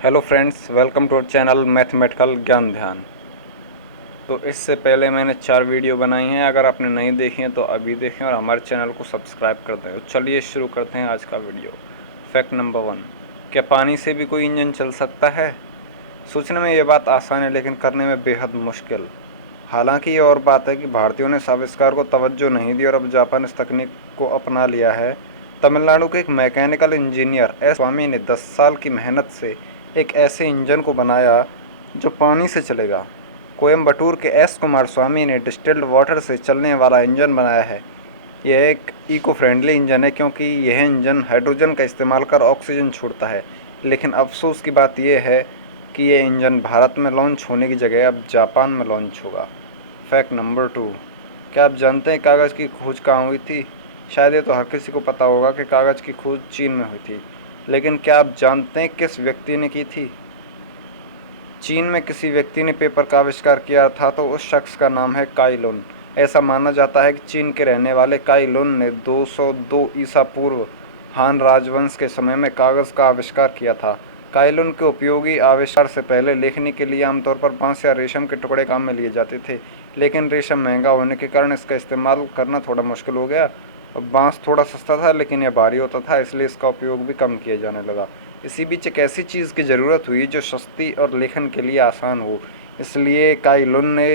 Hello friends, welcome to our channel mathematical ज्ञान ध्यान। तो इससे पहले मैंने 4 वीडियो बनाई हैं। अगर आपने नहीं देखी हैं तो अभी देखें और हमारे चैनल को सब्सक्राइब कर दें। तो चलिए शुरू करते हैं आज का वीडियो। फैक्ट नंबर 1, क्या पानी से भी कोई इंजन चल सकता है? सोचने में ये बात आसान है लेकिन करने में बेहद मुश्किल। हालांकि ये और बात है कि भारतीयों ने इस आविष्कार को तवज्जो नहीं दी और अब जापान इस तकनीक को अपना लिया है। तमिलनाडु के एक मैकेनिकल इंजीनियर एस स्वामी ने 10 साल की मेहनत से एक ऐसे इंजन को बनाया जो पानी से चलेगा। कोयम्बटूर के एस कुमार स्वामी ने डिस्टिल्ड वाटर से चलने वाला इंजन बनाया है। यह एक इको फ्रेंडली इंजन है क्योंकि यह इंजन हाइड्रोजन का इस्तेमाल कर ऑक्सीजन छोड़ता है। लेकिन अफसोस की बात यह है कि यह इंजन भारत में लॉन्च होने की जगह अब जापान में लॉन्च होगा। फैक्ट नंबर 2, क्या आप जानते हैं कागज़ की खोज कहाँ हुई थी? शायद ये तो हर किसी को पता होगा कि कागज़ की खोज चीन में हुई थी, लेकिन क्या आप जानते हैं किस व्यक्ति ने की थी? चीन में किसी व्यक्ति ने पेपर का आविष्कार किया था, तो उस शख्स का नाम है काई लुन। ऐसा माना जाता है कि चीन के रहने वाले काई लुन ने 202 ईसा पूर्व हान राजवंश के समय में कागज़ का आविष्कार किया था। काई लुन के उपयोगी आविष्कार से पहले लेखनी के लिए आमतौर पर बांस या रेशम के टुकड़े काम में लिए जाते थे, लेकिन रेशम महंगा होने के कारण इसका इस्तेमाल करना थोड़ा मुश्किल हो गया। बांस थोड़ा सस्ता था लेकिन यह भारी होता था, इसलिए इसका उपयोग भी कम किया जाने लगा। इसी बीच एक ऐसी चीज़ की ज़रूरत हुई जो सस्ती और लेखन के लिए आसान हो, इसलिए काई लुन ने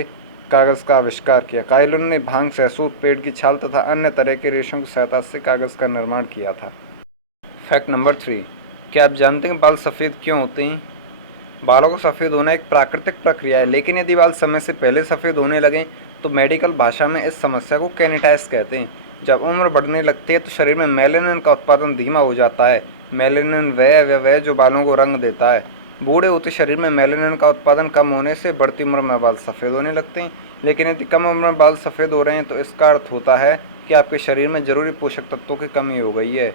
कागज़ का आविष्कार किया। काई लुन ने भांग, सहसूत, पेड़ की छाल तथा अन्य तरह के रेशों की सहायता से कागज़ का निर्माण किया था। फैक्ट नंबर 3, क्या आप जानते हैं बाल सफ़ेद क्यों होते हैं? बालों को सफ़ेद होना एक प्राकृतिक प्रक्रिया है, लेकिन यदि बाल समय से पहले सफ़ेद होने लगें तो मेडिकल भाषा में इस समस्या को केनेटाइस कहते हैं। जब उम्र बढ़ने लगती है तो शरीर में मेलानिन का उत्पादन धीमा हो जाता है। मेलानिन वह जो बालों को रंग देता है। बूढ़े होते शरीर में मेलानिन का उत्पादन कम होने से बढ़ती उम्र में बाल सफ़ेद होने लगते हैं। लेकिन यदि कम उम्र में बाल सफ़ेद हो रहे हैं तो इसका अर्थ होता है कि आपके शरीर में जरूरी पोषक तत्वों की कमी हो गई है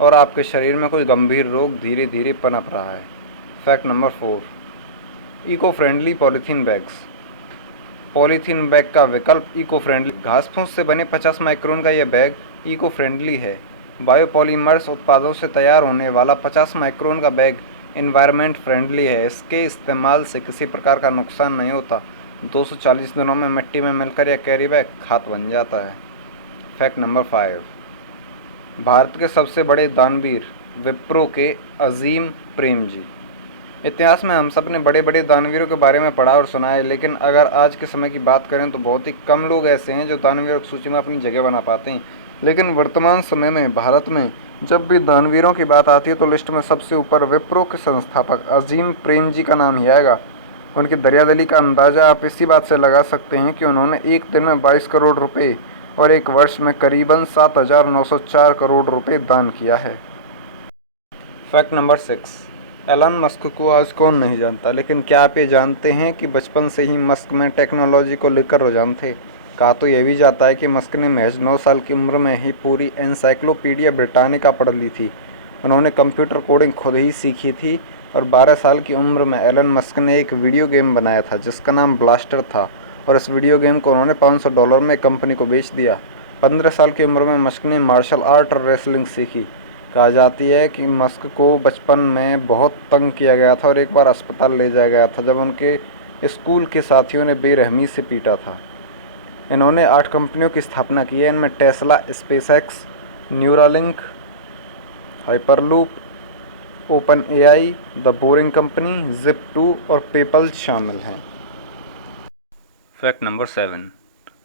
और आपके शरीर में कोई गंभीर रोग धीरे धीरे पनप रहा है। Fact number 4, eco friendly polythene bags. Polythene bag का विकल्प इको फ्रेंडली घास फूस से बने 50 माइक्रोन का यह बैग इको फ्रेंडली है। बायोपॉलीमर्स उत्पादों से तैयार होने वाला 50 माइक्रोन का बैग इन्वायरमेंट फ्रेंडली है। इसके इस्तेमाल से किसी प्रकार का नुकसान नहीं होता। 240 दिनों में मिट्टी में मिलकर यह कैरी बैग खाद बन जाता है। फैक्ट नंबर 5, भारत के सबसे बड़े दानवीर विप्रो के अजीम प्रेमजी। इतिहास में हम सब ने बड़े बड़े दानवीरों के बारे में पढ़ा और सुना है, लेकिन अगर आज के समय की बात करें तो बहुत ही कम लोग ऐसे हैं जो दानवीरों की सूची में अपनी जगह बना पाते हैं। लेकिन वर्तमान समय में भारत में जब भी दानवीरों की बात आती है तो लिस्ट में सबसे ऊपर विप्रो के संस्थापक अजीम प्रेम जी का नाम ही आएगा। उनकी दरियादिली का अंदाज़ा आप इसी बात से लगा सकते हैं कि उन्होंने एक दिन में 22 करोड़ रुपए और एक वर्ष में करीबन 7,904 करोड़ रुपए दान किया है। फैक्ट नंबर 6, एलन मस्क को आज कौन नहीं जानता, लेकिन क्या आप ये जानते हैं कि बचपन से ही मस्क में टेक्नोलॉजी को लेकर रुझान थे। कहा तो यह भी जाता है कि मस्क ने महज 9 साल की उम्र में ही पूरी एनसाइक्लोपीडिया ब्रिटानिका पढ़ ली थी। उन्होंने कंप्यूटर कोडिंग खुद ही सीखी थी और 12 साल की उम्र में एलन मस्क ने एक वीडियो गेम बनाया था जिसका नाम ब्लास्टर था और इस वीडियो गेम को उन्होंने $500 में कंपनी को बेच दिया। 15 साल की उम्र में मस्क ने मार्शल आर्ट और रेसलिंग सीखी। कहा जाती है कि मस्क को बचपन में बहुत तंग किया गया था और एक बार अस्पताल ले जाया गया था जब उनके स्कूल के साथियों ने बेरहमी से पीटा था। इन्होंने 8 कंपनियों की स्थापना की है। इनमें Tesla, SpaceX, Neuralink, Hyperloop, OpenAI, the boring company, Zip2 और पेपल शामिल हैं। फैक्ट नंबर 7,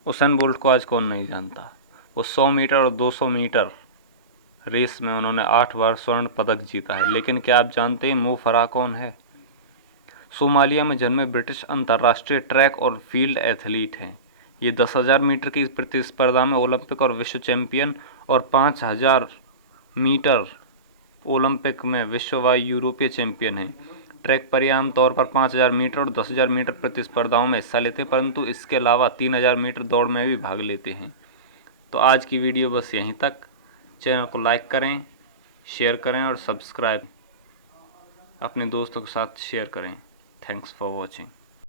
उसेन बोल्ट को आज कौन नहीं जानता। वो 100 मीटर और 200 मीटर रेस में उन्होंने 8 बार स्वर्ण पदक जीता है। लेकिन क्या आप जानते हैं मो फराह कौन है? सोमालिया में जन्मे ब्रिटिश अंतर्राष्ट्रीय ट्रैक और फील्ड एथलीट हैं। ये 10,000 मीटर की प्रतिस्पर्धा में ओलंपिक और विश्व चैंपियन और 5,000 मीटर ओलंपिक में विश्व व यूरोपीय चैंपियन हैं। ट्रैक पर आम तौर पर 5,000 मीटर और 10,000 मीटर प्रतिस्पर्धाओं में हिस्सा लेते हैं, परंतु इसके अलावा 3,000 मीटर दौड़ में भी भाग लेते हैं। तो आज की वीडियो बस यहीं तक। चैनल को लाइक करें, शेयर करें और सब्सक्राइब अपने दोस्तों के साथ शेयर करें। Thanks for watching.